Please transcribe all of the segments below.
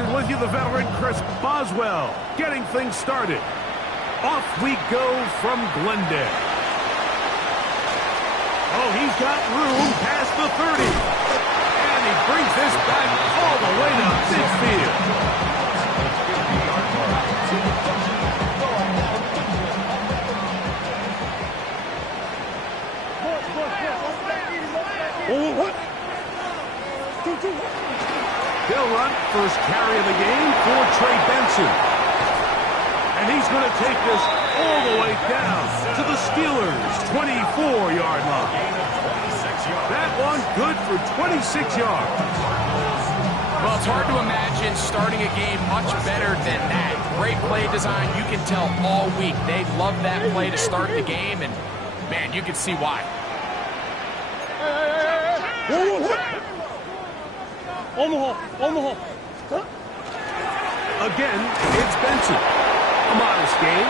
and with you the veteran Chris Boswell, getting things started. Off we go from Glendale. Oh, he's got room past the 30. And he brings this back all the way to midfield. They'll run first carry of the game for Trey Benson. And he's going to take this all the way down to the Steelers' 24-yard line. That one good for 26 yards. Well, it's hard to imagine starting a game much better than that. Great play design. You can tell all week they love that play to start the game, and, man, you can see why. Again, it's Benson. A modest gain,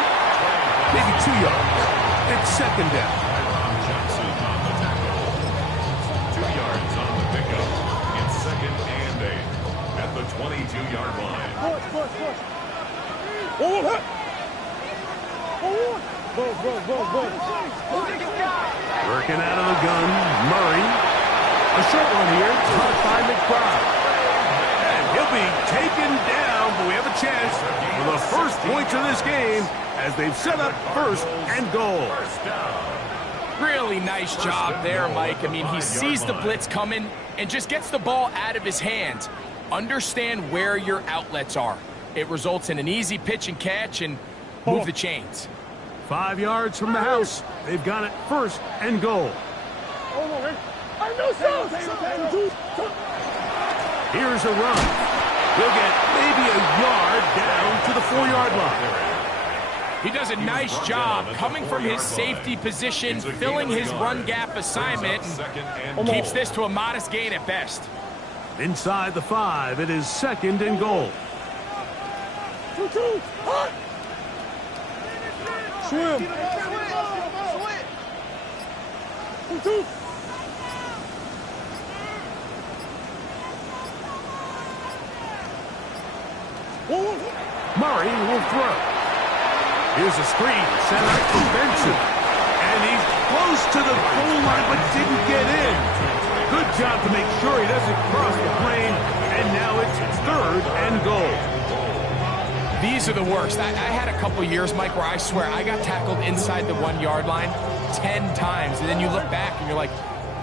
maybe 2 yards. It's second down. Johnson on the tackle. 2 yards on the pickup. It's second and 8 at the 22-yard line. Working out of the gun, Murray. A short one here, caught by McBride. And he'll be taken down, but we have a chance for the first points of this game as they've set up first and goal. Really nice job there, Mike. I mean, he sees the blitz coming and just gets the ball out of his hands. Understand where your outlets are. It results in an easy pitch and catch and move the chains. 5 yards from the house. They've got it first and goal. Here's a run. He'll get maybe a yard down to the 4-yard line. He does a nice job coming from his safety position, filling his run gap assignment, and keeps this to a modest gain at best. Inside the 5, it is second and goal. Swim. Murray will throw. Here's a screen sent out to Benson. And he's close to the goal line but didn't get in. Good job to make sure he doesn't cross the plane. And now it's third and goal. These are the worst. I had a couple years, Mike, where I swear I got tackled inside the 1-yard line 10 times. And then you look back and you're like,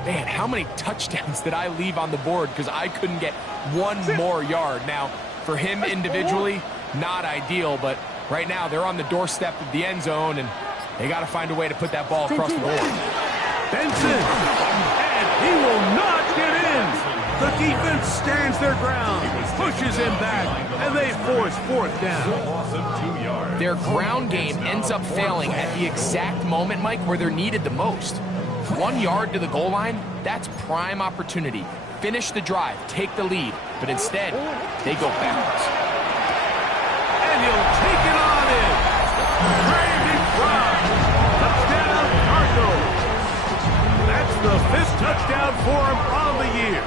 man, how many touchdowns did I leave on the board because I couldn't get one more yard? Now, for him individually, not ideal, but right now they're on the doorstep of the end zone, and they got to find a way to put that ball across the board. Benson, and he will not get in. The defense stands their ground, pushes him back, and they force fourth down. Their ground game ends up failing at the exact moment, Mike, where they're needed the most. 1 yard to the goal line, that's prime opportunity. Finish the drive, take the lead, but instead, they go backwards. And he'll take it on in. Brandon Brown, touchdown Cardinals. That's the 5th touchdown for him on the year.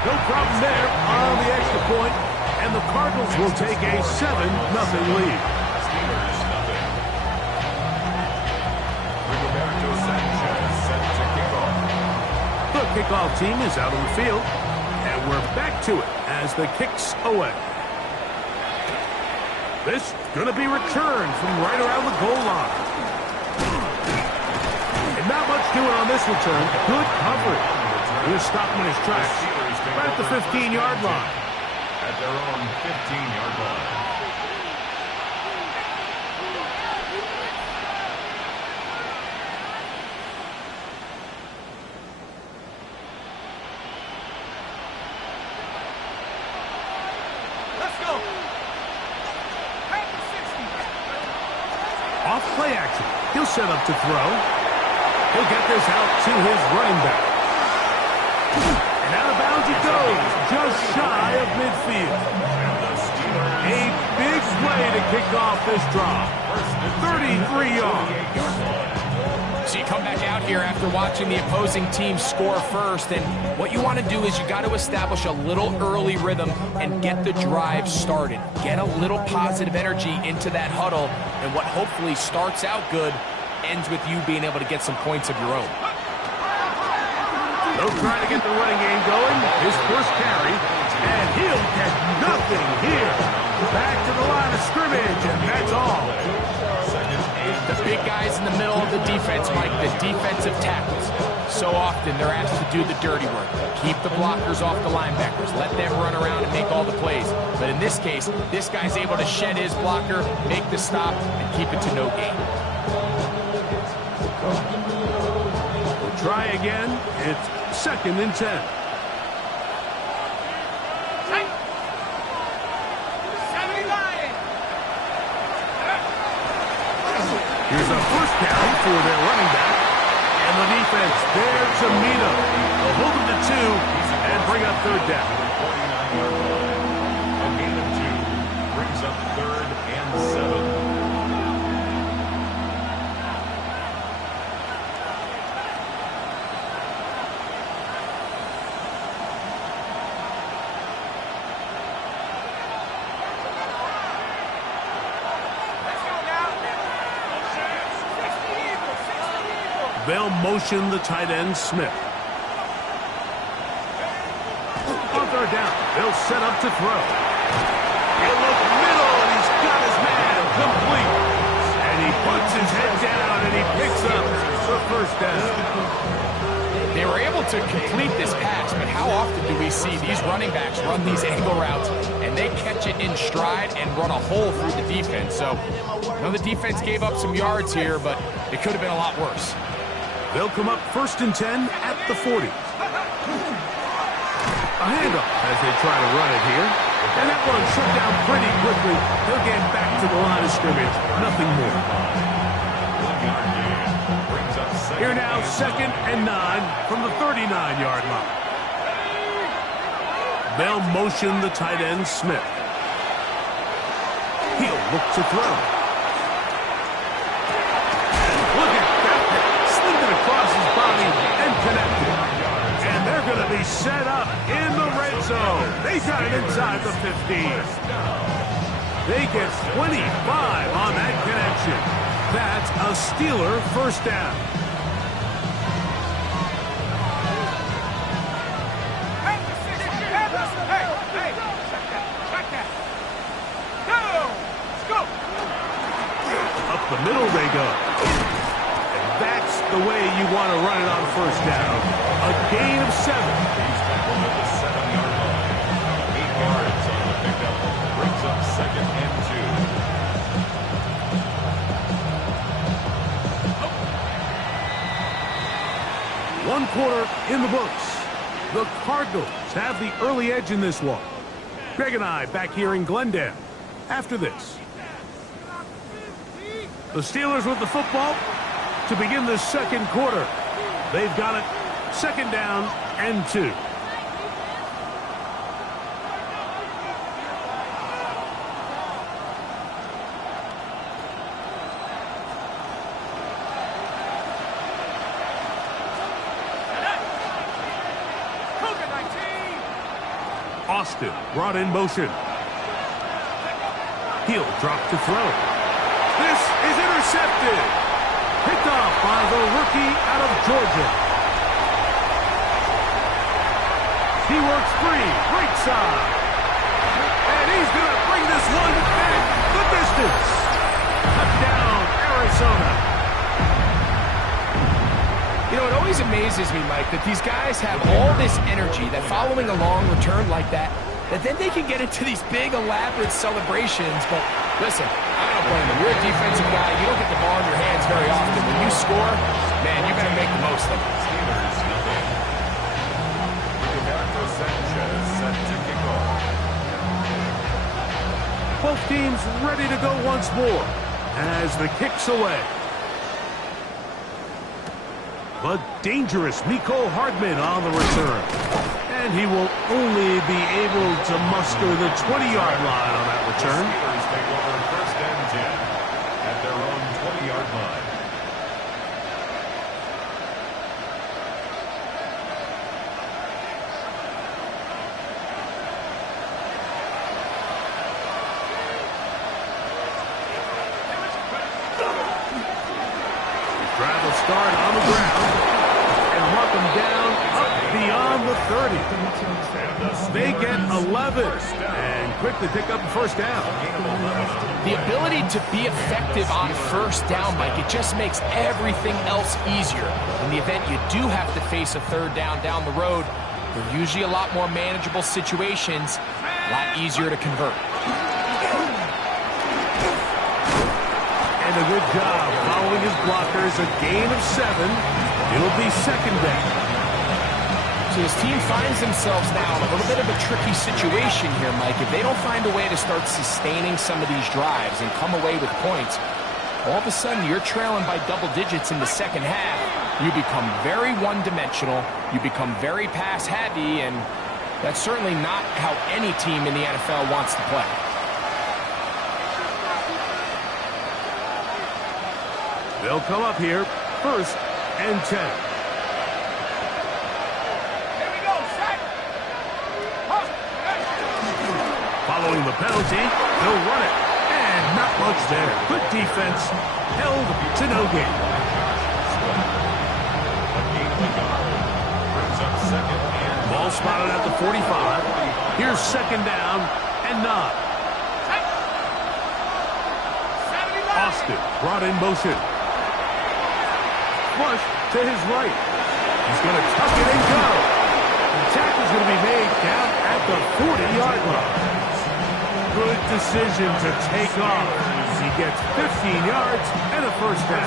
No problem there on the extra point, and the Cardinals will take a 7-0 lead. The kickoff team is out on the field, and we're back to it as the kick's away. This going to be returned from right around the goal line. And not much doing on this return. Good coverage. He'll stop him in his tracks. Right at the 15-yard line. At their own 15-yard line. Off play action. He'll set up to throw. He'll get this out to his running back. And out of bounds he goes, just shy of midfield. A big play to kick off this drive. 33 yards. So you come back out here after watching the opposing team score first, and what you want to do is you got to establish a little early rhythm and get the drive started. Get a little positive energy into that huddle, and what hopefully starts out good ends with you being able to get some points of your own. They'll try to get the running game going. His first carry, and he'll get nothing here. Back to the line of scrimmage, and that's all. The big guys in the middle of the defense, Mike, the defensive tackles. So often they're asked to do the dirty work. Keep the blockers off the linebackers. Let them run around and make all the plays. But in this case, this guy's able to shed his blocker, make the stop, and keep it to no gain. We'll try again. It's 2nd and 10. Here's a first carry for their running back. And the defense there to meet him. They'll hold him to 2 and bring up 3rd down. 49-yard line. A gain of 2 brings up 3rd and 7. They'll motion the tight end, Smith. On 3rd down, they'll set up to throw. He'll look middle, and he's got his man complete. And he puts his head down, and he picks up the 1st down. They were able to complete this pass, but how often do we see these running backs run these angle routes, and they catch it in stride and run a hole through the defense? So, I know the defense gave up some yards here, but it could have been a lot worse. They'll come up 1st and 10 at the 40. A handoff as they try to run it here. And that one shut down pretty quickly. They'll get back to the line of scrimmage. Nothing more. Here now, 2nd and 9 from the 39-yard line. They'll motion the tight end, Smith. He'll look to throw. Across his body and connected. And they're going to be set up in the red zone. They got it inside the 15. They get 25 on that connection. That's a Steeler 1st down. Up the middle they go. That's the way you want to run it on 1st down. A gain of 7. He's tackled at the 7-yard line. 8 yards on the pickup. Brings up 2nd and 2. 1 quarter in the books. The Cardinals have the early edge in this one. Greg and I back here in Glendale after this. The Steelers with the football to begin the 2nd quarter. They've got it 2nd down and 2. Austin brought in motion. He'll drop to throw. This is intercepted. Picked off by the rookie out of Georgia. He works free, right side. And he's going to bring this one back the distance. Touchdown, Arizona. You know, it always amazes me, Mike, that these guys have all this energy that following a long return like that then they can get into these big, elaborate celebrations. But listen, I don't blame them. You're a defensive guy. You don't get the ball in your hands very often. When you score, man, you better make the most of it. Steelers nothing. Roberto Sanchez set to kick off. Both teams ready to go once more as the kick's away. The dangerous Mecole Hardman on the return. And he will only be able to muster the 20-yard line on that return. The Steelers take over 1st and 10 at their own 20-yard line. 30. They get 11 and quickly pick up the first down. The ability to be effective on first down, Mike, it just makes everything else easier. In the event you do have to face a third down the road, they're usually a lot more manageable situations, a lot easier to convert. And a good job following his blockers, a gain of 7. It'll be second down. So his team finds themselves now in a little bit of a tricky situation here, Mike. If they don't find a way to start sustaining some of these drives and come away with points, all of a sudden you're trailing by double digits in the second half. You become very one-dimensional, you become very pass-heavy, and that's certainly not how any team in the NFL wants to play. They'll come up here, 1st and 10. Following the penalty, they'll run it. And not much there. Good defense. Held to no gain. Ball spotted at the 45. Here's second down and 9. Austin brought in motion. Flush to his right. He's going to tuck it and go. The tackle's going to be made down at the 40-yard line. Good decision to take off. He gets 15 yards and a first down.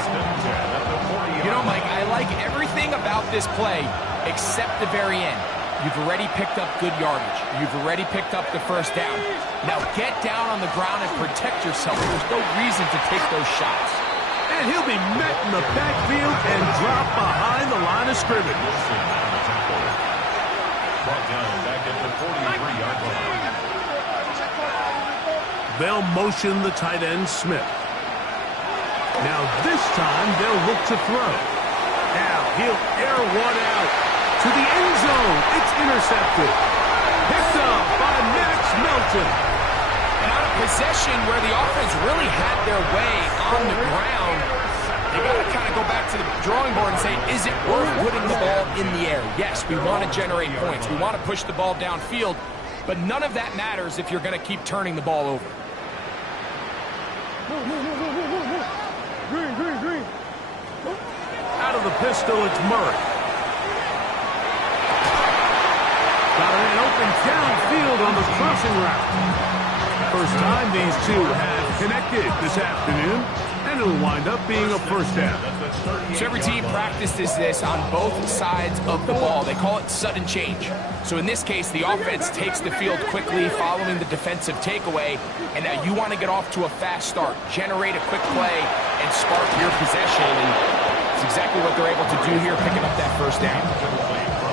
You know, Mike, I like everything about this play except the very end. You've already picked up good yardage. You've already picked up the first down. Now get down on the ground and protect yourself. There's no reason to take those shots. And he'll be met in the backfield and dropped behind the line of scrimmage. Brought down back at the 43-yard line. They'll motion the tight end, Smith. Now this time they'll look to throw. Now he'll air one out to the end zone. It's intercepted. Picked up by Max Melton. And on a possession where the offense really had their way on the ground, they got to kind of go back to the drawing board and say, is it worth putting the ball in the air? Yes, we want to generate points. We want to push the ball downfield, but none of that matters if you're going to keep turning the ball over. Out of the pistol, it's Murray. Got an open downfield on the crossing route. First time these two have connected this afternoon, and it'll wind up being a first down. So every team practices this on both sides of the ball. They call it sudden change. So in this case, the offense takes the field quickly following the defensive takeaway, and now you want to get off to a fast start, generate a quick play, and spark your possession. And it's exactly what they're able to do here, picking up that first down.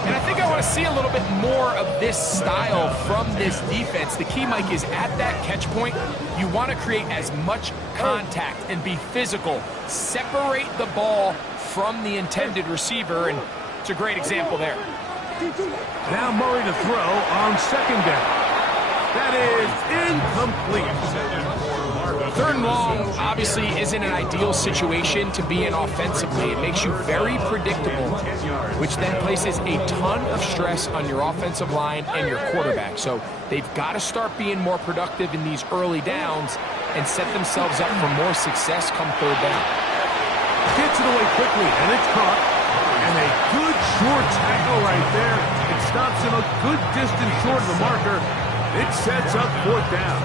And I think I want to see a little bit more of this style from this defense. The key, Mike, is at that catch point, you want to create as much contact and be physical. Separate the ball from the intended receiver, and it's a great example there. Now Murray to throw on second down. That is incomplete. Third and long obviously isn't an ideal situation to be in offensively. It makes you very predictable, which then places a ton of stress on your offensive line and your quarterback. So they've got to start being more productive in these early downs and set themselves up for more success come third down. Gets it away quickly, and it's caught. And a good short tackle right there. It stops him a good distance short of the marker. It sets up fourth down.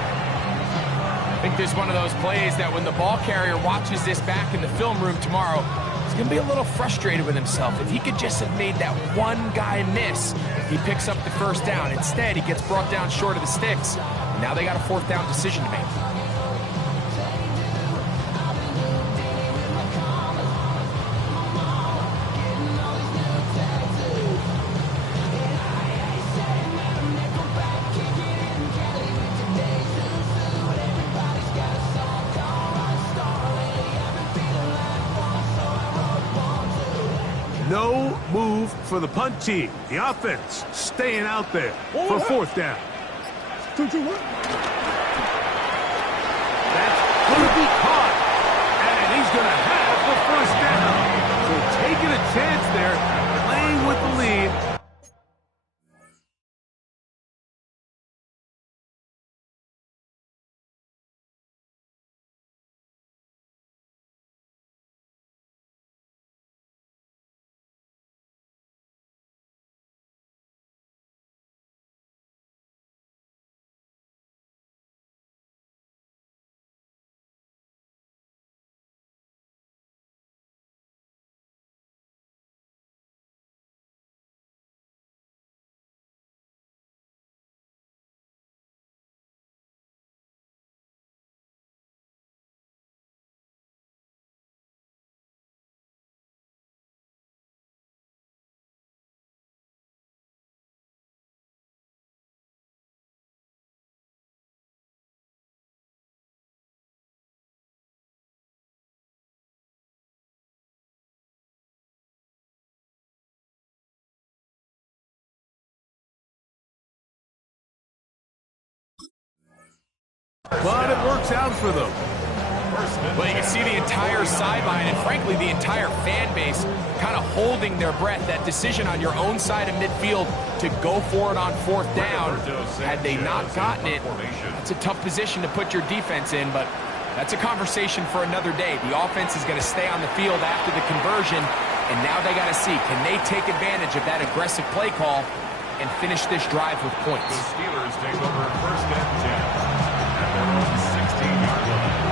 I think this is one of those plays that when the ball carrier watches this back in the film room tomorrow, he's going to be a little frustrated with himself. If he could just have made that one guy miss, he picks up the first down. Instead, he gets brought down short of the sticks. And now they got a fourth down decision to make. No move for the punt team. The offense staying out there for fourth down. That's going to be caught. And he's going to have the first down. So taking a chance there, playing with the lead. But it works out for them. Well, you can see the entire sideline and, frankly, the entire fan base kind of holding their breath. That decision on your own side of midfield to go for it on 4th down, had they not gotten it, it's a tough position to put your defense in, but that's a conversation for another day. The offense is going to stay on the field after the conversion, and now they got to see, can they take advantage of that aggressive play call and finish this drive with points? The Steelers take over 1st and 10 at their own 16-yard line.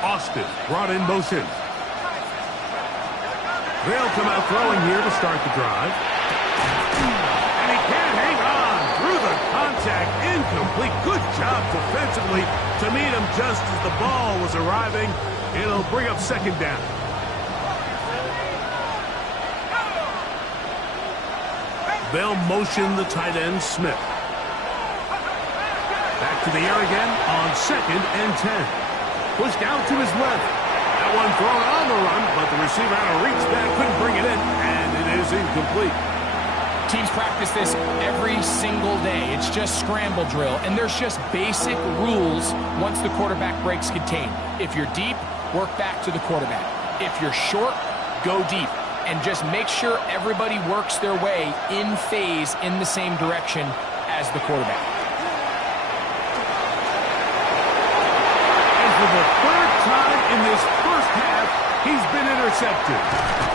Austin brought in motion. They'll come out throwing here to start the drive. And he can't hang on through the contact. Incomplete. Good job defensively to meet him just as the ball was arriving. It'll bring up 2nd down. They'll motion the tight end, Smith. Back to the air again on 2nd and 10. Pushed out to his left. That one thrown on the run, but the receiver had to reach back, couldn't bring it in, and it is incomplete. Teams practice this every single day. It's just scramble drill, and there's just basic rules once the quarterback breaks contain. If you're deep, work back to the quarterback. If you're short, go deep. And just make sure everybody works their way in phase in the same direction as the quarterback. For the 3rd time in this first half, he's been intercepted.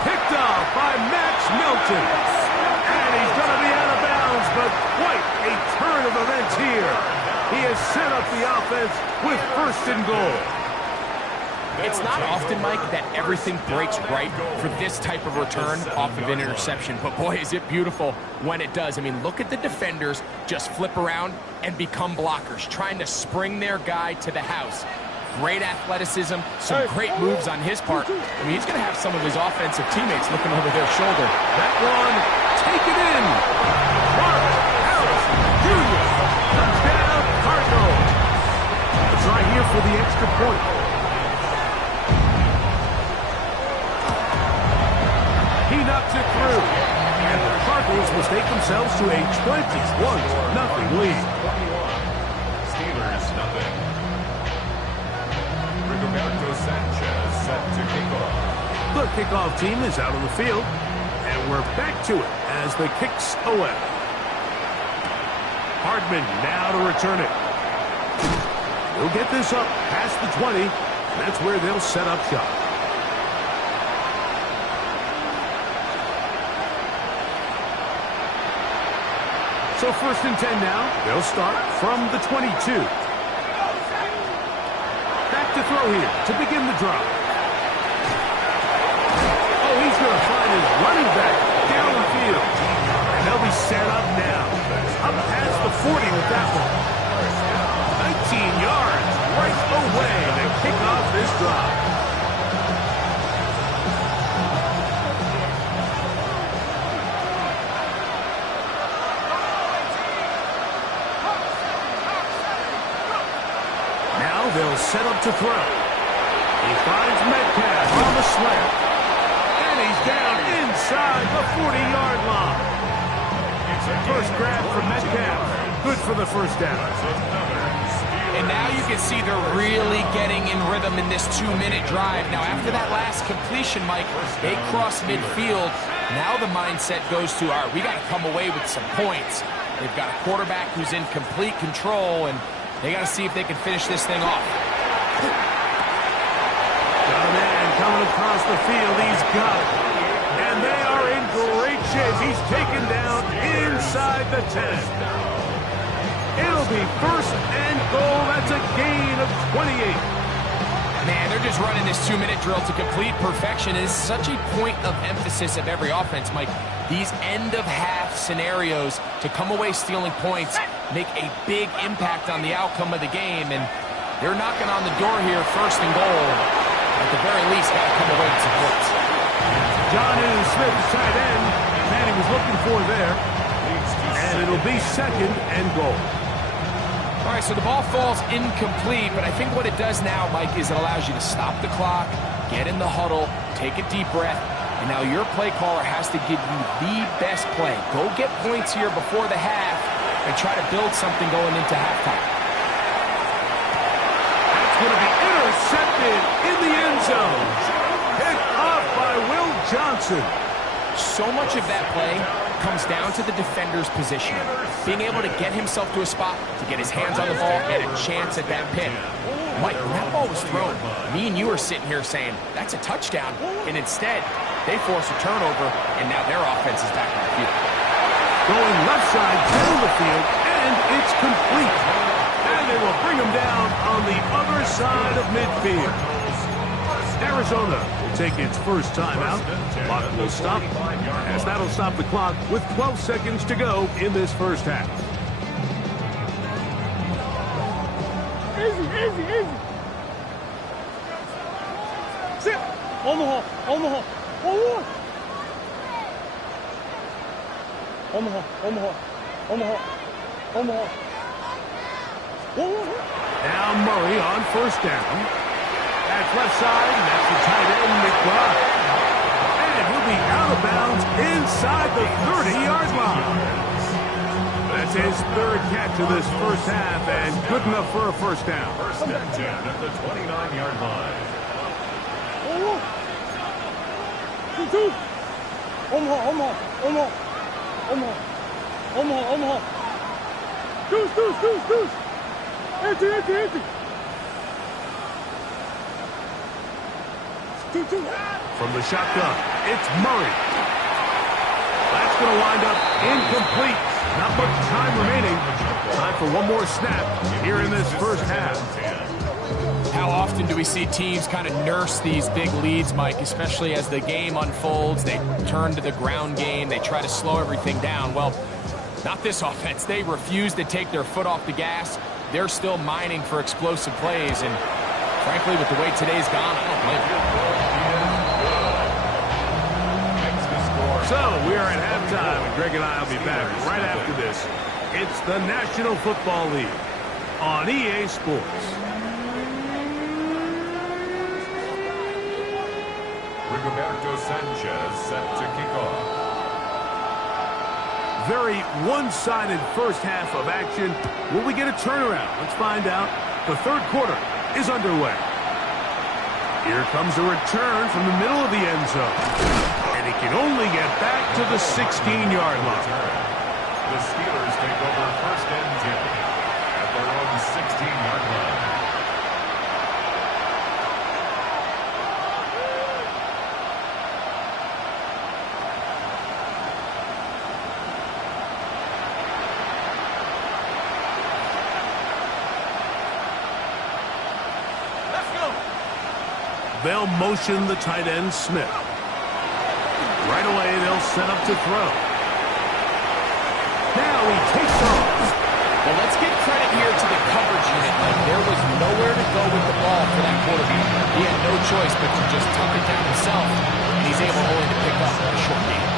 Picked off by Max Melton. And he's going to be out of bounds, but quite a turn of events here. He has set up the offense with 1st and goal. It's not often, Mike, that everything breaks right for this type of return off of an interception. But, boy, is it beautiful when it does. I mean, look at the defenders just flip around and become blockers, trying to spring their guy to the house. Great athleticism, some great moves on his part. I mean, he's going to have some of his offensive teammates looking over their shoulder. That one, take it in. Mark Harris Jr. Touchdown, Cardinals. A try here for the extra point. He knocks it through. And the Cardinals will take themselves to a 21-0 lead. Steelers, nothing. Rigoberto Sanchez set to kick off. The kickoff team is out on the field, and we're back to it as the kicks away. Hardman now to return it. He'll get this up past the 20, and that's where they'll set up shop. So 1st and 10 now. They'll start from the 22. To throw here to begin the drive. Oh, he's going to find his running back down the field. And they'll be set up now. Up past the 40 with that one. 19 yards right away to kick off this drive. They'll set up to throw. He finds Metcalf on the slant. And he's down inside the 40-yard line. First grab for Metcalf. Good for the 1st down. And now you can see they're really getting in rhythm in this 2-minute drive. Now, after that last completion, Mike, they cross midfield. Now the mindset goes to, all right, we got to come away with some points. They've got a quarterback who's in complete control, and they got to see if they can finish this thing off. Got a man coming across the field. He's got it. And they are in great shape. He's taken down inside the 10. It'll be 1st and goal. That's a gain of 28. Man, they're just running this 2-minute drill to complete perfection. It is such a point of emphasis of every offense, Mike. These end-of-half scenarios to come away stealing points make a big impact on the outcome of the game, and they're knocking on the door here, 1st and goal. At the very least, got to come away with some points. Jonnu Smith, tight end, man he was looking for there, and it'll be 2nd and goal. All right, so the ball falls incomplete, but I think what it does now, Mike, is it allows you to stop the clock, get in the huddle, take a deep breath, and now your play caller has to give you the best play. Go get points here before the half and try to build something going into halftime. That's going to be intercepted in the end zone. Picked off by Will Johnson. So much of that play comes down to the defender's position. Being able to get himself to a spot, to get his hands on the ball, and a chance at that pick. Mike, when that ball was thrown, me and you are sitting here saying, that's a touchdown. And instead, they force a turnover, and now their offense is back on the field. Going left side down the field, and it's complete. And they will bring him down on the other side of midfield. Arizona will take its first timeout. Clock will stop, as that'll stop the clock with 12 seconds to go in this first half. Easy. Sit. Omaha. Omaha. Now Murray on first down. That's left side, and that's the tight end, McBride. And he'll be out of bounds inside the 30-yard line. That's his third catch of this first half, and good enough for a first down. First and 10 at the 29-yard line. Omaha. Deuce. Empty. From the shotgun, it's Murray. That's going to wind up incomplete. Not much time remaining. Time for one more snap here in this first half. How often do we see teams kind of nurse these big leads, Mike, especially as the game unfolds? They turn to the ground game. They try to slow everything down. Well, not this offense. They refuse to take their foot off the gas. They're still mining for explosive plays, and frankly, with the way today's gone, I don't blame them. So, we are at halftime, and Greg and I will be back right after this. It's the National Football League on EA Sports. Rigoberto Sanchez set to kick off. Very one-sided first half of action. Will we get a turnaround? Let's find out. The third quarter is underway. Here comes a return from the middle of the end zone. And he can only get back to the 16-yard line. The Steelers take over first and 10 at their own 16-yard line. They'll motion the tight end, Smith. Right away, they'll set up to throw. Now he takes off. Well, let's give credit here to the coverage unit. Like, there was nowhere to go with the ball for that quarterback. He had no choice but to just tuck it down himself, and he's able only to pick up a short game.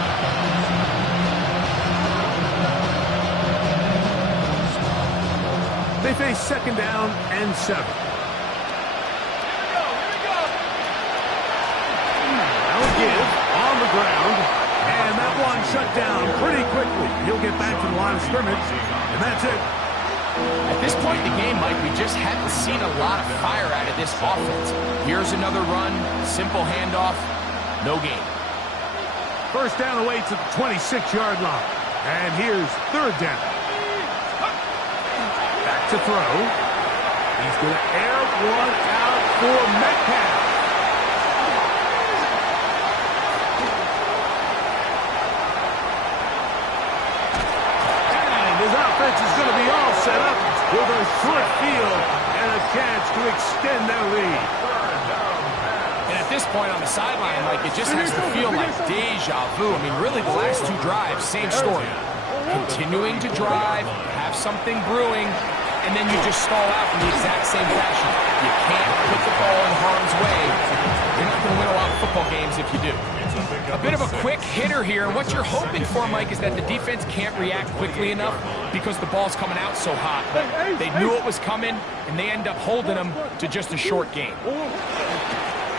They face second down and 7. Give on the ground, and that one shut down pretty quickly. He'll get back to the line of scrimmage, and that's it. At this point in the game, Mike, we just haven't seen a lot of fire out of this offense. Here's another run, simple handoff, no gain. First down away to the 26-yard line, and here's third down. Back to throw. He's going to air one out for Metcalf. Offense is going to be all set up with a short field and a chance to extend their lead. And at this point on the sideline, like, it just has to feel like deja vu. I mean, really, the last two drives, same story. Continuing to drive, have something brewing, and then you just stall out in the exact same fashion. You can't put the ball in harm's way. You're not going to win a lot of football football games if you do. A bit of a quick hitter here, and what you're hoping for, Mike, is that the defense can't react quickly enough because the ball's coming out so hot. But they knew it was coming, and they end up holding them to just a short game.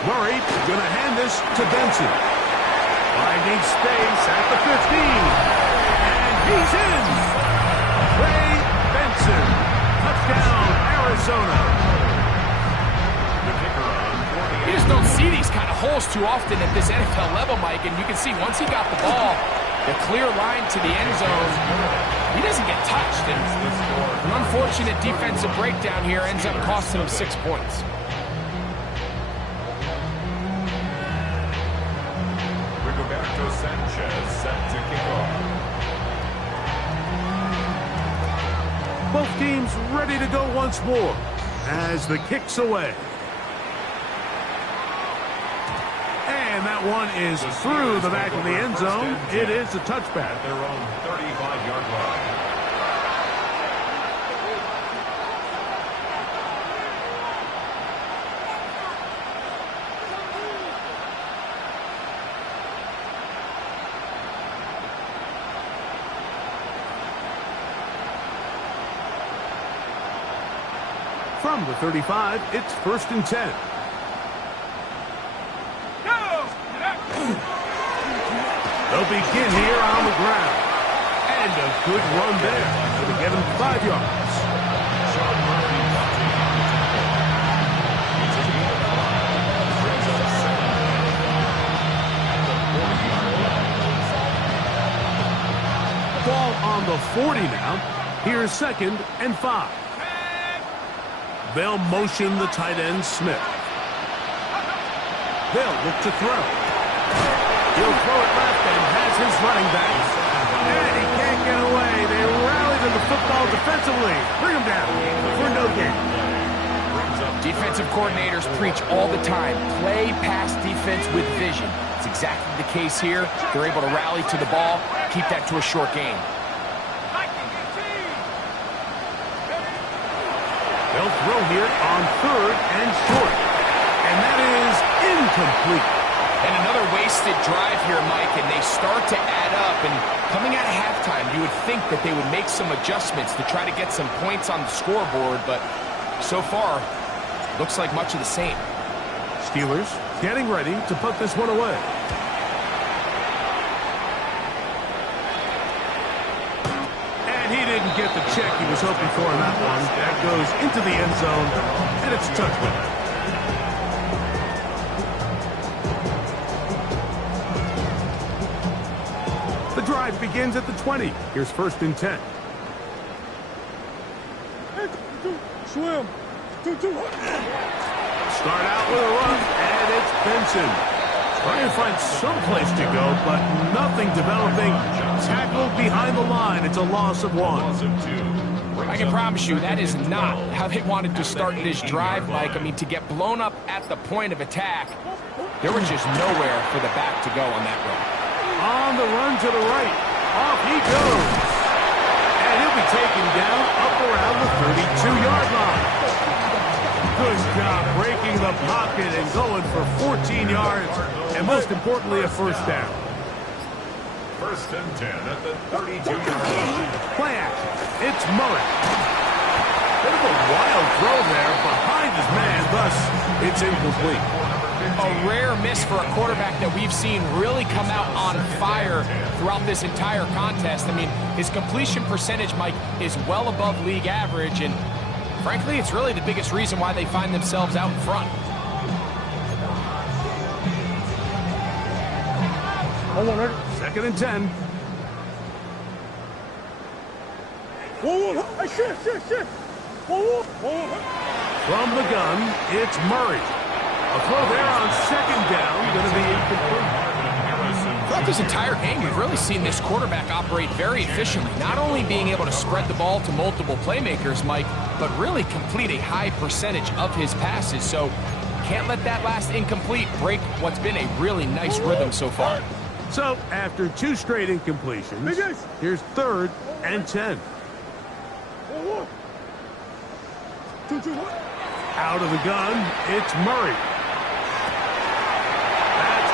Murray going to hand this to Benson. Finding space at the 15. And he's in. Trey Benson. Touchdown, Arizona. The kicker on 48. You just don't see these kind of holes too often at this NFL level, Mike, and you can see once he got the ball, the clear line to the end zone, he doesn't get touched. And an unfortunate defensive breakdown here ends up costing him 6 points. Rigoberto Sanchez set to kick off. Both teams ready to go once more as the kick's away. And that one is through the back of the end zone. It is a touchback. At their own 35-yard line. From the 35, it's 1st and 10. They'll begin here on the ground. And a good run there. Going to get him 5 yards. Sean Murphy watching on the tackle. It's a gain of 5. Brings up 7 at the 40-yard line. Ball on the 40 now. Here's 2nd and 5. They'll motion the tight end, Smith. They'll look to throw. He'll throw it left and has his running back. And he can't get away. They rally to the football defensively. Bring him down for no gain. Defensive coordinators preach all the time, play pass defense with vision. It's exactly the case here. They're able to rally to the ball, keep that to a short game. They'll throw here on 3rd and short. And that is incomplete. And another wasted drive here, Mike, and they start to add up. And coming out of halftime, you would think that they would make some adjustments to try to get some points on the scoreboard, but so far, looks like much of the same. Steelers getting ready to put this one away. And he didn't get the check he was hoping for in that one. That goes into the end zone, and it's a touchdown. The drive begins at the 20. Here's 1st and 10. Swim. Start out with a run, and it's Benson. Trying to find some place to go, but nothing developing. Tackled behind the line. It's a loss of 1. Loss of 2. I can promise you that is not how they wanted to start this drive, Mike. I mean, to get blown up at the point of attack, there was just nowhere for the back to go on that run. On the run to the right. Off he goes. And he'll be taken down up around the 32-yard line. Good job breaking the pocket and going for 14 yards. And most importantly, a 1st down. 1st and 10 at the 32-yard line. Play action. It's Murray. Bit of a wild throw there behind his man. Thus, it's incomplete. A rare miss for a quarterback that we've seen really come out on fire throughout this entire contest. I mean, his completion percentage, Mike, is well above league average, and frankly, it's really the biggest reason why they find themselves out in front. Hold on, ready? 2nd and 10. Whoa. Hey, shit. Whoa. From the gun, it's Murray. A throw there on 2nd down, going to be incomplete. Throughout this entire game, we've really seen this quarterback operate very efficiently, not only being able to spread the ball to multiple playmakers, Mike, but really complete a high percentage of his passes. So can't let that last incomplete break what's been a really nice rhythm so far. So after 2 straight incompletions, here's 3rd and 10. Whoa. 2, 1. Out of the gun, it's Murray. That's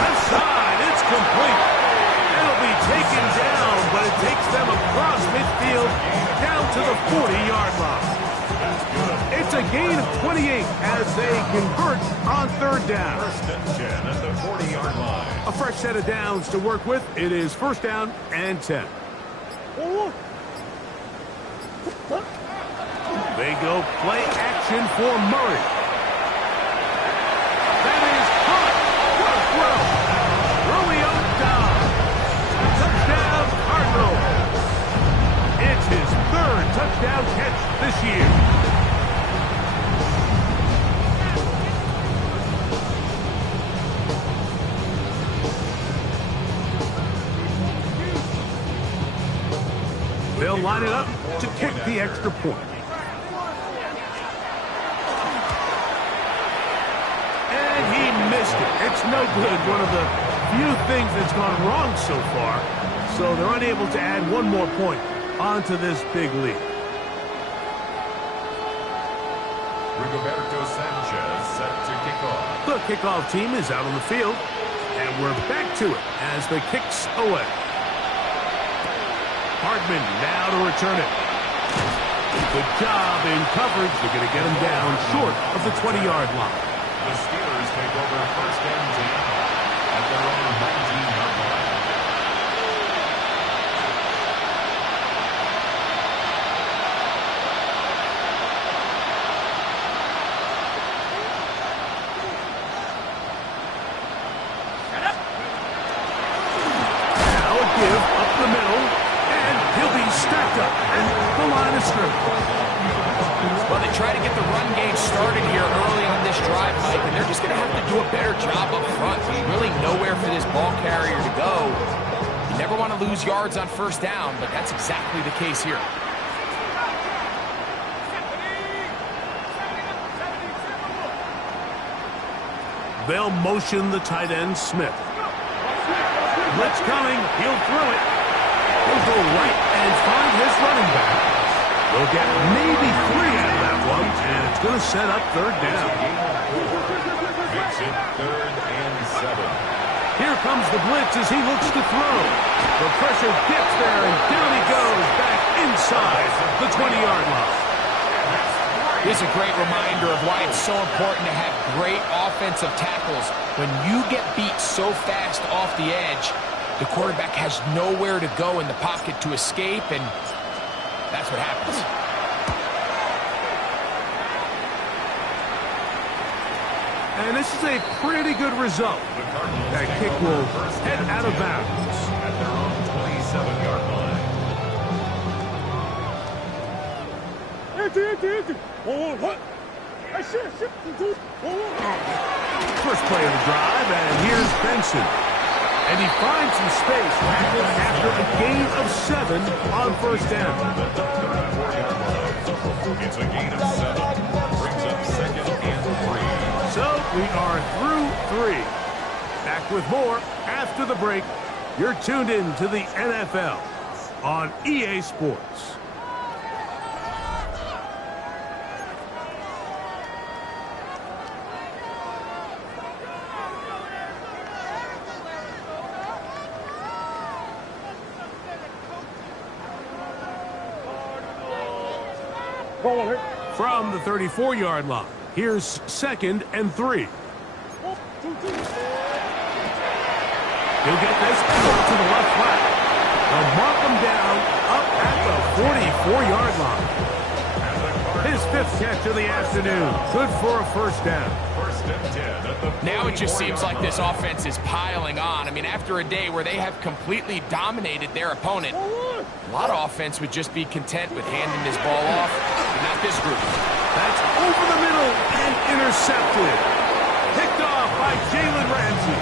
Left side, it's complete. It'll be taken down, but it takes them across midfield down to the 40-yard line. It's a gain of 28 as they convert on third down. First and 10 at the 40-yard line. A fresh set of downs to work with. It is first down and 10. They go play action for Murray. That is caught. What a throw. Romeo Dobbs. Touchdown, Cardinals. It's his third touchdown catch this year. They'll line it up to kick the extra point. And he missed it. It's no good. One of the few things that's gone wrong so far. So they're unable to add one more point onto this big lead. Rigoberto Sanchez set to kick off. The kickoff team is out on the field. And we're back to it as the kick's away. Hardman now to return it. Good job in coverage. They're going to get him down short of the 20-yard line. The Steelers take over first and 10 at their own 19-yard line. Now a give up the middle. He'll be stacked up at the line of scrimmage. Well, they try to get the run game started here early on this drive, Mike, and they're just going to have to do a better job up front. There's really nowhere for this ball carrier to go. You never want to lose yards on first down, but that's exactly the case here. They'll motion the tight end, Smith. Blitz coming. He'll throw it. He'll go right and find his running back. They'll get maybe 3 out of that one, and it's going to set up third down. Makes it third and 7. Here comes the blitz as he looks to throw. The pressure gets there, and down he goes back inside the 20-yard line. This is a great reminder of why it's so important to have great offensive tackles. When you get beat so fast off the edge, the quarterback has nowhere to go in the pocket to escape, and that's what happens. And this is a pretty good result. That kick will head out of bounds. At their own 27-yard line. Empty. What? Shit. First play of the drive, and here's Benson. And he finds some space after a gain of 7 on first down. It's a gain of 7. Brings up second and 3. So we are through 3. Back with more after the break. You're tuned in to the NFL on EA Sports. From the 34-yard line, here's second and 3. He'll get this to the left flat. They'll mark him down up at the 44-yard line. His 5th catch of the afternoon. Good for a first down. First and 10 at the Now it just seems like this offense is piling on. I mean, after a day where they have completely dominated their opponent, a lot of offense would just be content with handing this ball off, but not this group. That's over the middle and intercepted. Picked off by Jalen Ramsey.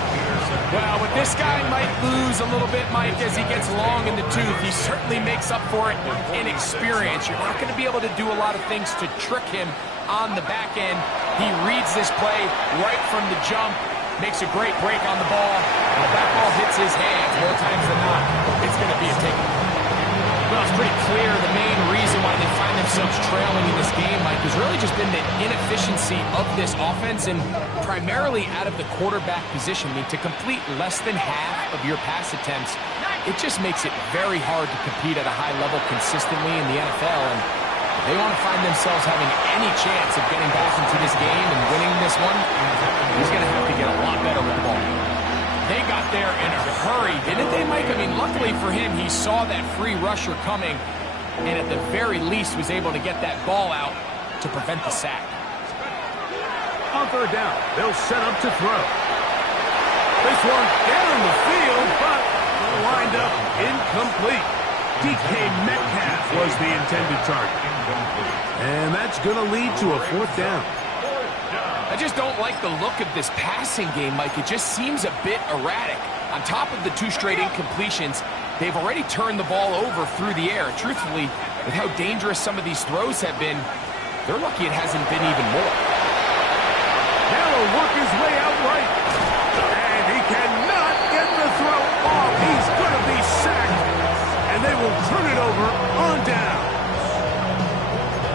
Well, what this guy might lose a little bit, Mike, as he gets long in the tooth, he certainly makes up for it in experience. You're not going to be able to do a lot of things to trick him on the back end. He reads this play right from the jump, makes a great break on the ball, and if that ball hits his hands more times than not, it's going to be a takeaway. Well, it's pretty clear the main reason why they find themselves trailing in this game, Mike, has really just been the inefficiency of this offense and primarily out of the quarterback position. I mean, to complete less than half of your pass attempts, it just makes it very hard to compete at a high level consistently in the NFL. And if they want to find themselves having any chance of getting back into this game and winning this one, he's going to have to get a lot better with the ball. They got there in a hurry, didn't they, Mike? I mean, luckily for him, he saw that free rusher coming and at the very least was able to get that ball out to prevent the sack. On third down, they'll set up to throw. This one down the field, but lined up incomplete. DK Metcalf was the intended target. And that's going to lead to a fourth down. I just don't like the look of this passing game, Mike. It just seems a bit erratic. On top of the 2 straight incompletions, they've already turned the ball over through the air. Truthfully, with how dangerous some of these throws have been, they're lucky it hasn't been even more. Now he'll work his way out right. And he cannot get the throw off. He's going to be sacked. And they will turn it over on down.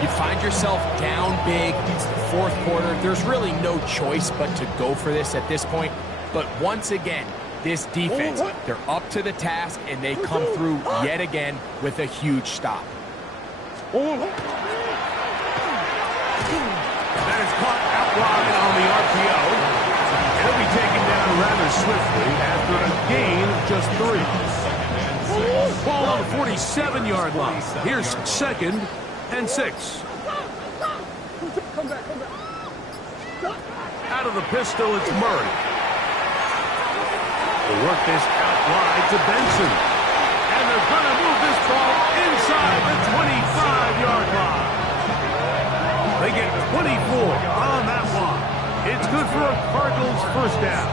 You find yourself down big. It's the fourth quarter. There's really no choice but to go for this at this point. But once again, this defense, they're up to the task, and they come through yet again with a huge stop. That is caught out wide on the RPO. He'll be taken down rather swiftly after a gain of just 3. Ball on the 47-yard line. Here's 2nd and 6. Out of the pistol, it's Murray. They work this out wide to Benson. And they're going to move this ball inside the 25-yard line. They get 24 on that one. It's good for a Cardinals first down.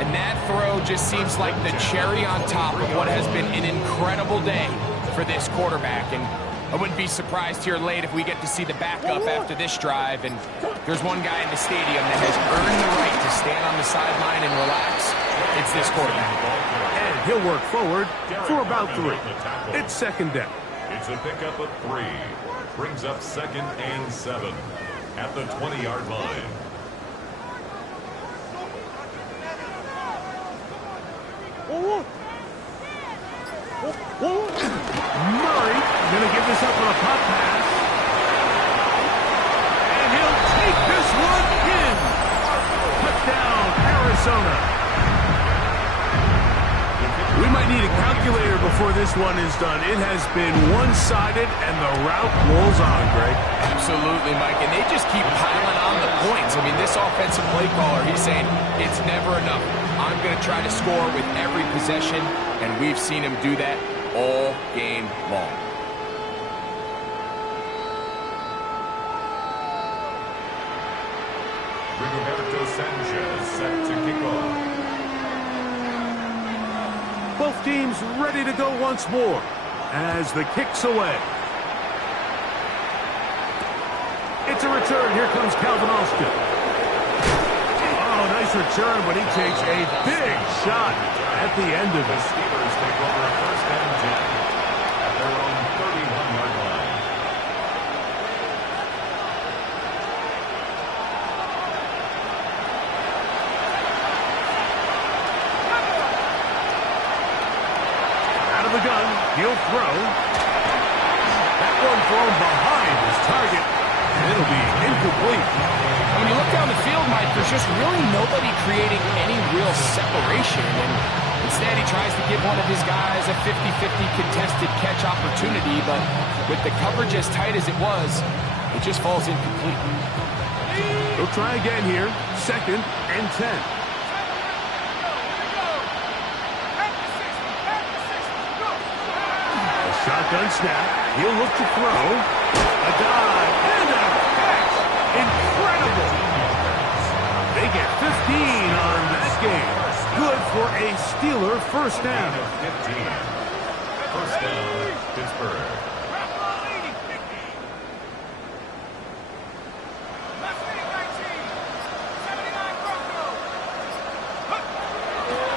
And that throw just seems like the cherry on top of what has been an incredible day for this quarterback. And I wouldn't be surprised here late if we get to see the backup after this drive. And there's one guy in the stadium that has earned the right to stand on the sideline and relax. It's this quarterback. And he'll work forward for about 3. It's 2nd down. It's a pickup of 3. Brings up 2nd and 7 at the 20-yard line. Murray going to give this up on a pop pass. And he'll take this one in. Touchdown, Arizona. We might need a calculator before this one is done. It has been one-sided, and the route rolls on, Greg. Absolutely, Mike. And they just keep piling on the points. I mean, this offensive play caller, he's saying it's never enough. I'm going to try to score with every possession, and we've seen him do that all game long. Rigoberto Sanchez set to kick off. Both teams ready to go once more as the kick's away. It's a return. Here comes Calvin Austin. Oh, nice return, but he takes a big shot at the end of it. Steelers take over a 1st and 10 at their own 31-yard line. Out of the gun, he'll throw. That one thrown behind his target, and it'll be incomplete. When you look down the field, Mike, there's just really nobody creating any real separation. And instead, he tries to give one of his guys a 50-50 contested catch opportunity, but with the coverage as tight as it was, it just falls incomplete. He'll try again here. 2nd and 10. A shotgun snap. He'll look to throw. A dive and a catch. Incredible. They get 15 on that game. Good for a Steeler first down. 15. First down, Pittsburgh.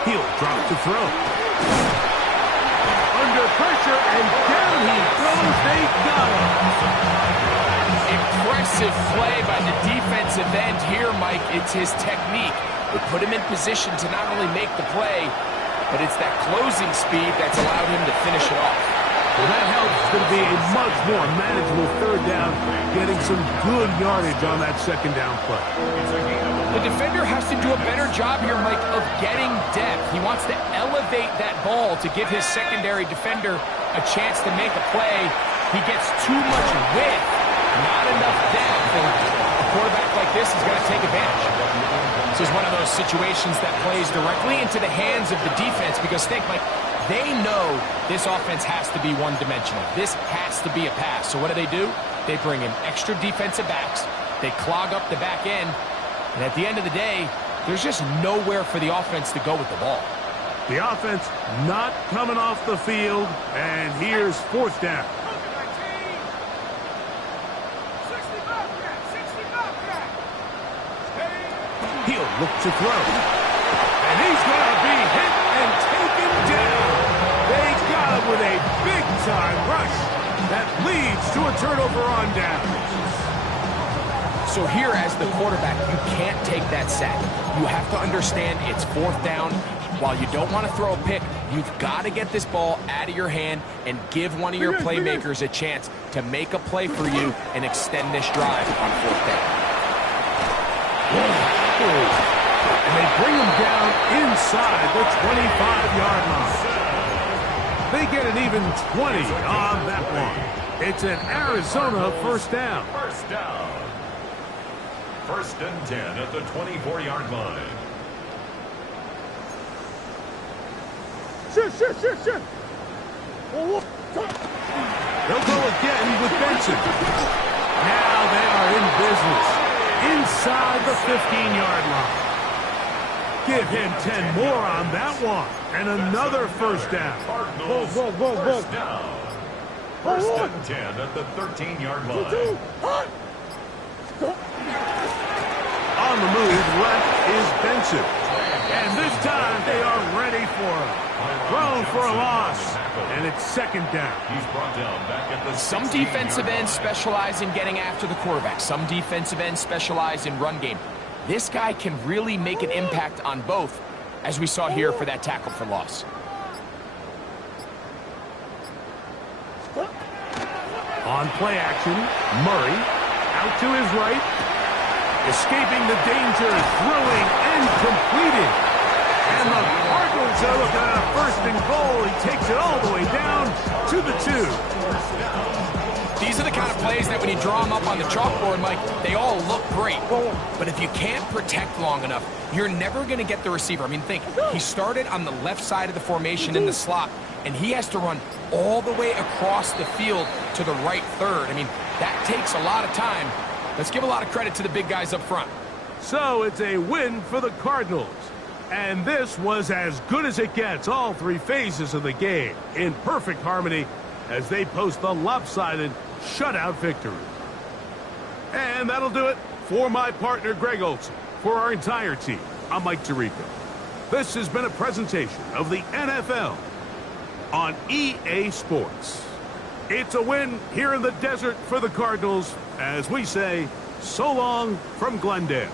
He'll drop to throw. Under pressure, and down he goes. They got him. Impressive play by the defensive end here, Mike. It's his technique. It put him in position to not only make the play, but it's that closing speed that's allowed him to finish it off. Well, that helps. It's going to be a much more manageable third down, getting some good yardage on that second down play. The defender has to do a better job here, Mike, of getting depth. He wants to elevate that ball to give his secondary defender a chance to make a play. He gets too much width, not enough depth, and a quarterback like this is going to take advantage. This is one of those situations that plays directly into the hands of the defense because think, Mike, they know this offense has to be one-dimensional. This has to be a pass. So what do? They bring in extra defensive backs. They clog up the back end. And at the end of the day, there's just nowhere for the offense to go with the ball. The offense not coming off the field, and here's fourth down. He'll look to throw. And he's going to be hit and taken down. They got him with a big-time rush that leads to a turnover on down. So here as the quarterback, you can't take that sack. You have to understand it's fourth down. While you don't want to throw a pick, you've got to get this ball out of your hand and give one of your playmakers a chance to make a play for you and extend this drive on fourth down. And they bring him down inside the 25-yard line. They get an even 20 on that one. It's an Arizona first down. First down. First and 10 at the 24-yard line. Shit. They'll go again with Benson. Now they are in business inside the 15-yard line. Give him 10 more on that one. And another first down. Cardinals first down. First and 10 at the 13-yard line. On the move, left is Benson. And this time they are ready for him. Thrown for a loss. And it's second down. He's brought down back at the Some defensive ends specialize in getting after the quarterback. Some defensive ends specialize in run game. This guy can really make an impact on both, as we saw here for that tackle for loss. On play action, Murray out to his right. Escaping the danger, throwing and completing. And the Cardinals are looking at a first and goal. He takes it all the way down to the 2. These are the kind of plays that when you draw them up on the chalkboard, Mike, they all look great. But if you can't protect long enough, you're never going to get the receiver. I mean, think, he started on the left side of the formation in the slot, and he has to run all the way across the field to the right third. I mean, that takes a lot of time. Let's give a lot of credit to the big guys up front. So it's a win for the Cardinals. And this was as good as it gets, all three phases of the game, in perfect harmony as they post the lopsided shutout victory. And that'll do it for my partner, Greg Olson. For our entire team, I'm Mike Tirico. This has been a presentation of the NFL on EA Sports. It's a win here in the desert for the Cardinals, as we say, so long from Glendale.